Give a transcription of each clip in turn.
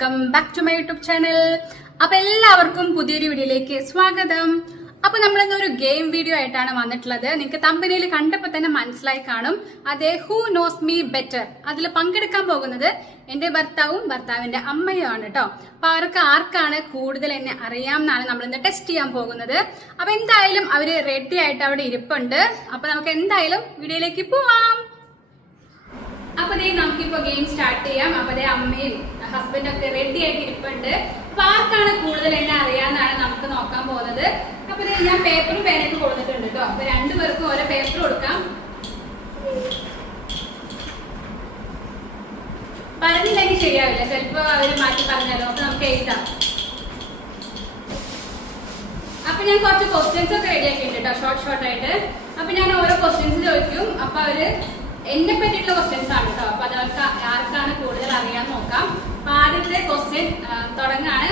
Welcome back to my YouTube channel അപ്പൊ എല്ലാവർക്കും പുതിയൊരു വീഡിയോയിലേക്ക് സ്വാഗതം. അപ്പൊ നമ്മളിന്ന് ഒരു ഗെയിം വീഡിയോ ആയിട്ടാണ് വന്നിട്ടുള്ളത്. നിങ്ങൾക്ക് തമ്പനിയിൽ കണ്ടപ്പോൾ തന്നെ മനസ്സിലായി കാണും. അതെ ഹൂ നോസ് മീ ബെറ്റർ അതിൽ പങ്കെടുക്കാൻ പോകുന്നത് എന്റെ ഭർത്താവും ഭർത്താവിന്റെ അമ്മയുമാണ് കേട്ടോ അപ്പൊ അവർക്ക് ആർക്കാണ് കൂടുതൽ എന്നെ അറിയാമെന്നാണ് നമ്മൾ ഇന്ന് ടെസ്റ്റ് ചെയ്യാൻ പോകുന്നത്. അപ്പൊ എന്തായാലും അവർ റെഡി ആയിട്ട് അവിടെ ഇരിപ്പുണ്ട്. അപ്പൊ നമുക്ക് എന്തായാലും വീഡിയോയിലേക്ക് പോവാം. അപ്പൊ ദേ നമുക്കിപ്പോ ഗെയിം സ്റ്റാർട്ട് ചെയ്യാം. അപ്പൊ അമ്മയും ഹസ്ബൻഡും ഒക്കെ റെഡി ആയിട്ട് ഇരിപ്പുണ്ട്. അപ്പൊ ആർക്കാണ് കൂടുതൽ എന്നെ അറിയാന്നാണ് നമുക്ക് നോക്കാൻ പോകുന്നത്. അപ്പൊ ഞാൻ പേപ്പറും പേനൊക്കെ കൊടുത്തിട്ടുണ്ട് കേട്ടോ അപ്പൊ രണ്ടുപേർക്കും ഓരോ പേപ്പർ കൊടുക്കാം. പറഞ്ഞില്ലെങ്കിൽ ശരിയാവില്ല. ചിലപ്പോ അവർ മാറ്റി പറഞ്ഞാലോ അപ്പൊ നമുക്ക് എഴുതാം. അപ്പൊ ഞാൻ കുറച്ച് ക്വസ്റ്റ്യൻസ് ഒക്കെ റെഡിയാക്കിയിട്ടുണ്ട് കേട്ടോ ഷോർട്ട് ഷോർട്ട് ആയിട്ട്. അപ്പൊ ഞാൻ ഓരോ ക്വസ്റ്റ്യൻസ് ചോദിക്കും. അപ്പൊ അവർ എന്നെ പറ്റിയിട്ടുള്ള ക്വസ്റ്റ്യൻസ് ആണ് കേട്ടോ. അപ്പൊ അതവർക്ക് ആർക്കാണ് കൂടുതൽ അറിയാൻ നോക്കാം. അപ്പൊ ആദ്യത്തെ ക്വസ്റ്റ്യൻ തുടങ്ങാണ്.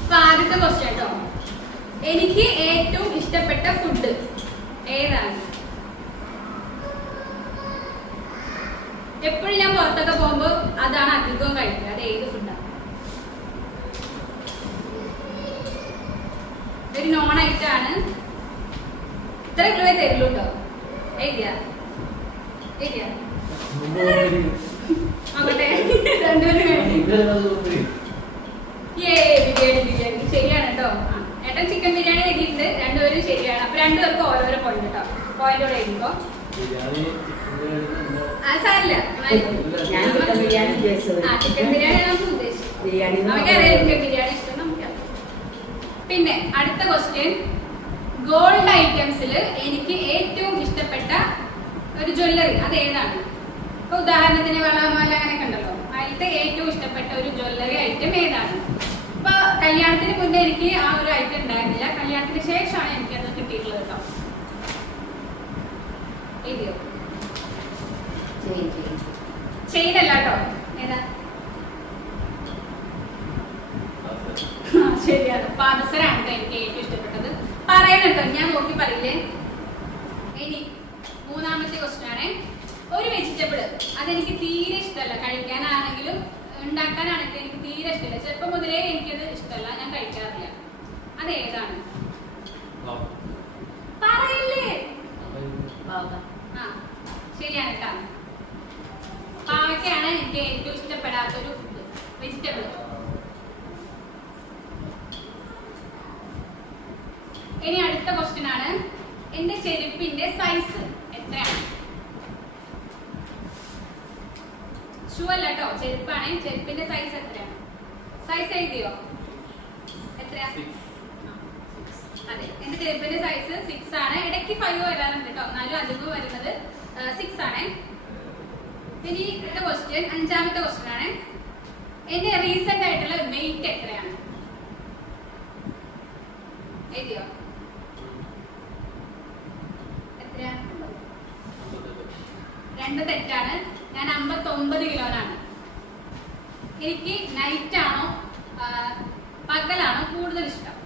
അപ്പൊ ആദ്യത്തെ ക്വസ്റ്റ്യൻ കേട്ടോ. എനിക്ക് ഏറ്റവും ഇഷ്ടപ്പെട്ട ഫുഡ് ഏതാണ്? എപ്പോഴും ഞാൻ പുറത്തൊക്കെ പോകുമ്പോ അതാണ് അധികവും കഴിക്കുക. അത് ഏത് ഫുഡാണ് ഒരു നോൺ ഐറ്റം ആണ്. ഇത്ര രൂപ തരുള്ളൂ കേട്ടോ. എഴുതിയ എഴുതിയ നോക്കട്ടെ രണ്ടുപേരും കഴിഞ്ഞു ഏ ബിരിയാണി ബിരിയാണി ശരിയാണ് കേട്ടോ ഏട്ടൻ ചിക്കൻ ബിരിയാണി എഴുതിയിട്ടുണ്ട് രണ്ടുപേരും ശരിയാണ്. അപ്പൊ രണ്ടുപേർക്കും ഓരോരോ പോയിന്റ് കേട്ടോ പോയിന്റോടെ എഴുതിക്കോ. ചിക്കൻ ബിരിയാണി ബിരിയാണി നമുക്ക് ഉദ്ദേശിച്ചത്. ബിരിയാണി എന്ന് നമുക്കറിയാം ചിക്കൻ ബിരിയാണി ഇഷ്ടം നമുക്കറിയാം പിന്നെ അടുത്ത ക്വസ്റ്റ്യൻ ഗോൾഡ് ഐറ്റംസിൽ എനിക്ക് ഏറ്റവും ഇഷ്ടപ്പെട്ട ഒരു ജ്വല്ലറി അത് ഏതാണ്? ഇപ്പൊ ഉദാഹരണത്തിന് വളമാല അങ്ങനെ കണ്ടല്ലോ അതിലത്തെ ഏറ്റവും ഇഷ്ടപ്പെട്ട ഒരു ജ്വല്ലറി ഐറ്റം ഏതാണ്? ഇപ്പൊ കല്യാണത്തിന് മുന്നേ എനിക്ക് ആ ഒരു ഐറ്റം ഉണ്ടായിരുന്നില്ല. കല്യാണത്തിന് ശേഷമാണ് എനിക്കത് കിട്ടിയിട്ടുള്ളത് കേട്ടോ. ചെയ്തല്ല കേട്ടോ. ഏതാ? ശരിയാണ്. പാദസരാണ് എനിക്ക് ഏറ്റവും ഇഷ്ടപ്പെട്ടത്. പറയണം കേട്ടോ. ഞാൻ നോക്കി പറയില്ലേ? ഇനി മൂന്നാമത്തെ ക്വസ്റ്റ്യൻ ആണ്. ഒരു വെജിറ്റബിൾ അതെനിക്ക് തീരെ ഇഷ്ടമല്ല. കഴിക്കാനാണെങ്കിലും ഉണ്ടാക്കാനാണെങ്കിലും എനിക്ക് തീരെ ഇഷ്ടമല്ല. ചെറുപ്പം മുതലേ എനിക്കത് ഇഷ്ടമല്ല. ഞാൻ കഴിക്കാറില്ല. അത് ഏതാണ്? പറയില്ലേ. ആ ശരിയാണ് കേട്ടോ. പാവയ്ക്കാണ് എനിക്ക് ഏറ്റവും ഇഷ്ടപ്പെടാത്ത ഒരു ഫുഡ് വെജിറ്റബിൾ ഇനി അടുത്ത ക്വസ്റ്റ്യൻ ആണ്. എന്റെ ചെരുപ്പിന്റെ സൈസ് എത്രയാണ്? ഷൂ അല്ല കേട്ടോ ചെരുപ്പാണ് ചെരുപ്പിന്റെ സൈസ് എത്രയാണ്? സൈസ് എഴുതിയോ? എത്രയാ? അതെ. എന്റെ ചെരുപ്പിന്റെ സൈസ് സിക്സ് ആണ്. ഇടയ്ക്ക് ഫൈവ് വരാറുണ്ട് കേട്ടോ എന്നാലും അധികം വരുന്നത് സിക്സ് ആണ്. ഇനി അടുത്ത ക്വസ്റ്റ്യൻ അഞ്ചാമത്തെ ക്വസ്റ്റ്യൻ ആണ്. എന്റെ റീസെന്റ് ആയിട്ടുള്ള വെയിറ്റ് എത്രയാണ്? എഴുതിയോ? എത്രയാണ് രണ്ട് തെറ്റാണ്. ഞാൻ അമ്പത്തി ഒമ്പത് കിലോനാണ്. എനിക്ക് നൈറ്റ് ആണോ പകലാണോ കൂടുതൽ ഇഷ്ടം.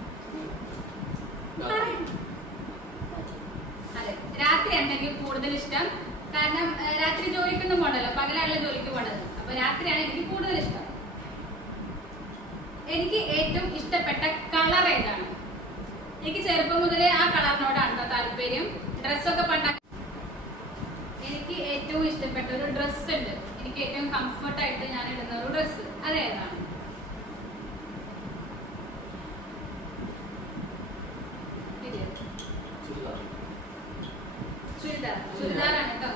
അതെ രാത്രിയാണ് എനിക്ക് കൂടുതൽ ഇഷ്ടം. കാരണം രാത്രി ജോലിക്കൊന്നും പോകണ്ടല്ലോ പകലാണല്ലോ ജോലിക്ക് പോകേണ്ടത് അപ്പൊ രാത്രിയാണ് എനിക്ക് കൂടുതൽ ഇഷ്ടം. എനിക്ക് ഏറ്റവും ഇഷ്ടപ്പെട്ട കളർ ഏതാണ്? എനിക്ക് ചെറുപ്പം മുതലേ ആ കളറിനോടാണ് താല്പര്യം. ഡ്രസ്സൊക്കെ പണ്ടാക്കി ഏറ്റവും ഇഷ്ടപ്പെട്ട ഒരു ഡ്രസ്സ് ഉണ്ട്. എനിക്ക് ഏറ്റവും കംഫർട്ട് ആയിട്ട് ഞാൻ ഇടുന്ന ഒരു ഡ്രസ്സ് അതേതാണ്. ചുരിദാർ. ചുരിദാറാണ് കേട്ടോ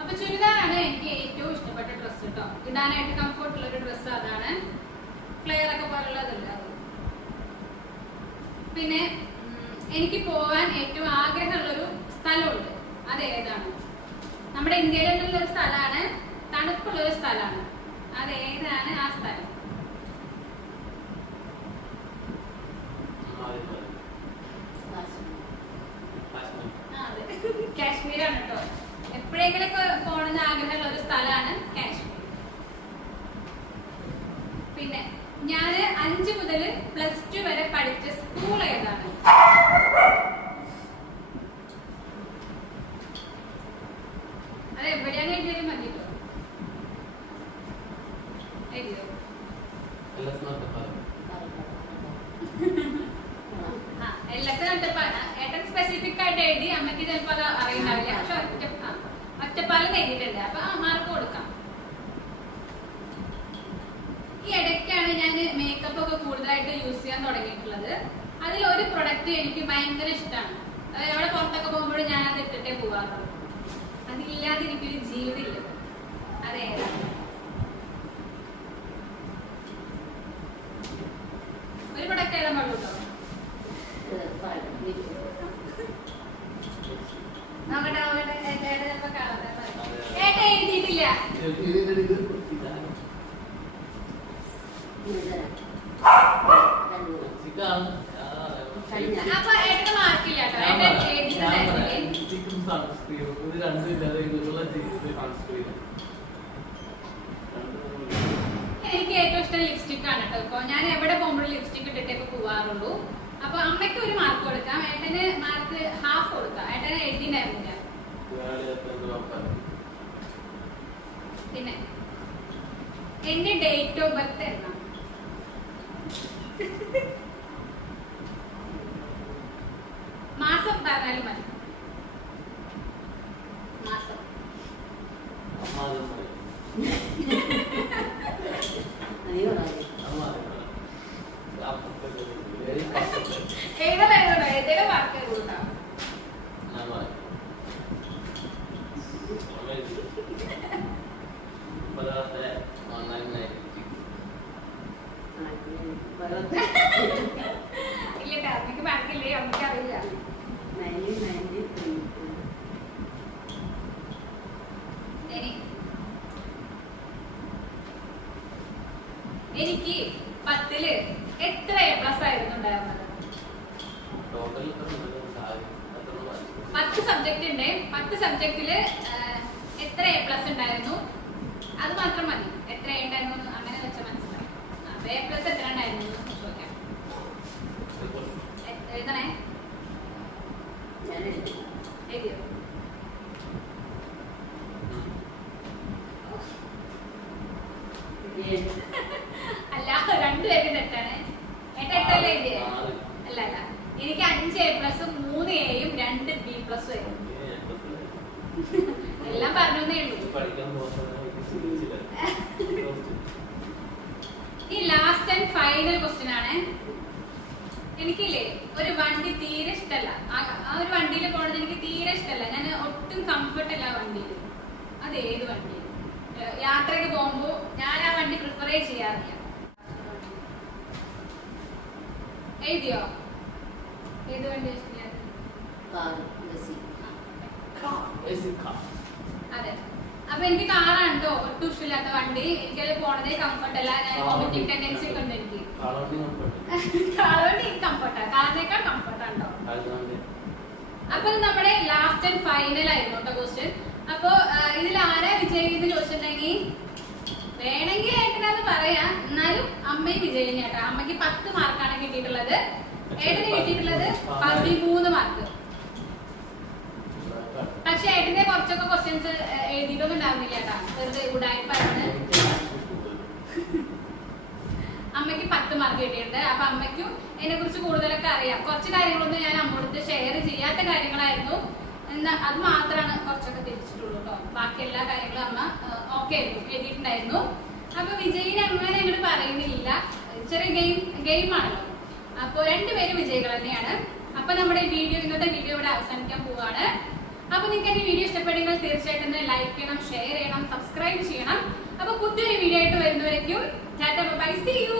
അപ്പൊ ചുരിദാറാണ് എനിക്ക് ഏറ്റവും ഇഷ്ടപ്പെട്ട ഡ്രസ്സ് കേട്ടോ ഇടാനായിട്ട് കംഫർട്ട് ഉള്ള ഒരു ഡ്രസ്സ് അതാണ്. ഫ്ലെയർ ഒക്കെ പോലുള്ളതല്ല പിന്നെ എനിക്ക് പോകാൻ ഏറ്റവും ആഗ്രഹമുള്ളൊരു സ്ഥലമുണ്ട്. അത് ഏതാണ്? നമ്മുടെ ഇന്ത്യയിലുള്ള ഒരു സ്ഥലമാണ് തണുപ്പുള്ള ഒരു സ്ഥലമാണ്. അത് ഏതാണ് ആ സ്ഥലം. കാശ്മീരാണ് കേട്ടോ. എപ്പോഴെങ്കിലൊക്കെ പോകണമെന്ന് ആഗ്രഹമുള്ള ഒരു സ്ഥലമാണ് കാശ്മീർ. പിന്നെ ഞാൻ അഞ്ചു മുതൽ പ്ലസ് ടു വരെ പഠിച്ച സ്കൂൾ ഏതാണ് അത് എവിടെയാണ് എഴുതിയത് ഏട്ടൻ ഒറ്റപ്പാല ഏട്ടൻ സ്പെസിഫിക് ആയിട്ട് എഴുതി അമ്മയ്ക്ക് ചിലപ്പോൾ അത് അറിയുണ്ടാവില്ല പക്ഷെ ഒറ്റ ആ, എഴുതിയിട്ടുണ്ട് അപ്പൊ ആ മാർക്ക് കൊടുക്കാം. ഈ ഇടയ്ക്കാണ് ഞാൻ മേക്കപ്പ് ഒക്കെ കൂടുതലായിട്ട് യൂസ് ചെയ്യാൻ തുടങ്ങിയിട്ടുള്ളത്. അതിൽ ഒരു പ്രൊഡക്റ്റ് എനിക്ക് ഭയങ്കര ഇഷ്ടമാണ് അവിടെ പുറത്തൊക്കെ പോകുമ്പോഴും ഞാൻ അത് ഇട്ടിട്ടേ പോവാറുള്ളൂ. അതില്ലാതെ എനിക്കൊരു ജീവിതമില്ല അതേതാണ് ഒരു പ്രൊഡക്റ്റ് ഏതാ പാടുള്ളൂ നോക്കട്ടെ നോക്കട്ടെ ഏട്ടാ ഏട്ടാ ചിലപ്പോ കാണാതെ ഏട്ടാ എഴുതിയിട്ടില്ല അപ്പൊ ഏട്ടന് മാർക്കില്ല കേട്ടോ ഏട്ടൻ എഴുതിയിട്ടുണ്ടായിരുന്നില്ലേ ഇത് രണ്ടുമില്ലാതെ ഇതുള്ള സൺസ്ക്രീൻ എനിക്ക് ഏറ്റവും ഇഷ്ടം ലിപ്സ്റ്റിക് ആണ് കേട്ടോ ഇപ്പൊ. ഞാൻ എവിടെ പോകുമ്പോഴും ലിപ്സ്റ്റിക് ഇട്ടിട്ടേ ഇപ്പൊ പോവാറുള്ളൂ. അപ്പൊ അമ്മയ്ക്ക് ഒരു മാർക്ക് കൊടുക്കാം. ഏട്ടന് മാർക്ക് ഹാഫ് കൊടുക്കാം. ഏട്ടന് എഴുതിണ്ടായിരുന്നില്ല പിന്നെ എന്റെ ഡേറ്റ് ഓഫ് ബർത്ത് എണ്ണം മാസം പറഞ്ഞാലും മതി. മാസം. ഏതാ എഴുതണോ ഏതെങ്കിലും മാർക്ക് കൊടുക്കാം ഇല്ല അമ്മയ്ക്ക് മാർക്കില്ലേ അമ്മയ്ക്ക് അറിയില്ല എനിക്ക് പത്തിൽ എത്ര എ പ്ലസ് ആയിരുന്നു ഉണ്ടായിരുന്നത്? പത്ത് സബ്ജക്റ്റ് ഉണ്ട്. പത്ത് സബ്ജക്റ്റിൽ എത്ര എ പ്ലസ് ഉണ്ടായിരുന്നു? അത് മാത്രം മതി. എത്ര എ ഉണ്ടായിരുന്നു എന്ന് അങ്ങനെ വെച്ചാൽ മനസ്സിലായി അപ്പൊ എ പ്ലസ് എത്ര ഉണ്ടായിരുന്നു എന്ന് ചോദിക്കാം എ- എഴുതണേ എഴുതിയോ അല്ല രണ്ടുപേരും തെറ്റാണ് ഏട്ടാ എട്ടല്ലേ എഴുതിയേ അല്ല അല്ല എനിക്ക് അഞ്ച് എ പ്ലസും മൂന്ന് എയും രണ്ട് ബി പ്ലസും ആയിരുന്നു എല്ലാം പറഞ്ഞേ ഉള്ളൂ പഠിക്കാൻ പോകുന്ന ഈ ലാസ്റ്റ് ആൻഡ് ഫൈനൽ ക്വസ്റ്റ്യൻ ആണ് എനിക്കില്ലേ ഒരു വണ്ടി തീരെ ഇഷ്ടമല്ല ആ- ആ ഒരു വണ്ടിയിൽ പോണത് എനിക്ക് തീരെ ഇഷ്ടമല്ല ഞാൻ ഒട്ടും കംഫർട്ട് അല്ല ആ വണ്ടിയിൽ അത് ഏത് വണ്ടി യാത്രയ്ക്ക് പോകുമ്പോൾ ഞാൻ ആ വണ്ടി പ്രിഫറേ ചെയ്യാറില്ല. എഴുതിയോ? ഏത് വണ്ടി അതെ. അപ്പൊ എനിക്ക് കാറാണ് കേട്ടോ ഒട്ടും ഇഷ്ടമില്ലാത്ത വണ്ടി. എനിക്കത് പോണതേ കംഫർട്ട് അല്ല. ഞാൻ വോമിറ്റിംഗ് ടെൻഡൻസി ഒക്കെ ഉണ്ട് എനിക്ക്. എനിക്ക് കംഫർട്ടാ കാറിനേക്കാൾ കംഫർട്ടാണ് കേട്ടോ അപ്പൊ ഇത് നമ്മുടെ ലാസ്റ്റ് ആൻഡ് ഫൈനൽ ആയിരുന്നു കേട്ടോ ക്വസ്റ്റ്യൻ അപ്പൊ ഇതിൽ ആരാ വിജയിന്ന് ചോദിച്ചിട്ടുണ്ടെങ്കിൽ വേണമെങ്കിൽ ഏട്ടനത് പറയാം. എന്നാലും അമ്മയും വിജയം ചേട്ടാ അമ്മയ്ക്ക് പത്ത് മാർക്കാണ് കിട്ടിയിട്ടുള്ളത്. ഏട്ടന് കിട്ടിയിട്ടുള്ളത് പതിമൂന്ന് മാർക്ക്. പക്ഷെ ഏട്ടന്റെ കുറച്ചൊക്കെ ക്വസ്റ്റ്യൻസ് എഴുതിയിട്ടൊന്നും ഉണ്ടാവുന്നില്ല ചേട്ടാ വെറുതെ ഉടായ്പാണ് അമ്മയ്ക്ക് പത്ത് മാർക്ക് കിട്ടിയിട്ടുണ്ട്. അപ്പൊ അമ്മയ്ക്കും എന്നെ കുറിച്ച് കൂടുതലൊക്കെ അറിയാം. കുറച്ച് കാര്യങ്ങളൊന്നും ഞാൻ ചെയ്യാത്ത കാര്യങ്ങളായിരുന്നു. എന്നാ അത് മാത്രമാണ് കുറച്ചൊക്കെ തിരിച്ചിട്ടുള്ളൂ കേട്ടോ ബാക്കി എല്ലാ കാര്യങ്ങളും അമ്മ ഓക്കെ ആയിരുന്നു എഴുതിയിട്ടുണ്ടായിരുന്നു. അപ്പൊ വിജയിനെ അങ്ങനെ അങ്ങോട്ട് പറയുന്നില്ല. ചെറിയ ഗെയിം ഗെയിമാണല്ലോ അപ്പോൾ രണ്ടുപേരും വിജയികൾ തന്നെയാണ്. അപ്പൊ നമ്മുടെ വീഡിയോ ഇന്നത്തെ വീഡിയോ ഇവിടെ അവസാനിക്കാൻ പോവാണ്. അപ്പൊ നിങ്ങൾക്ക് എന്റെ വീഡിയോ ഇഷ്ടപ്പെട്ടെങ്കിൽ തീർച്ചയായിട്ടും ലൈക്ക് ചെയ്യണം ഷെയർ ചെയ്യണം സബ്സ്ക്രൈബ് ചെയ്യണം. അപ്പൊ പുതിയൊരു വീഡിയോ ആയിട്ട് വരുന്നവരേക്കും ബൈ സി യു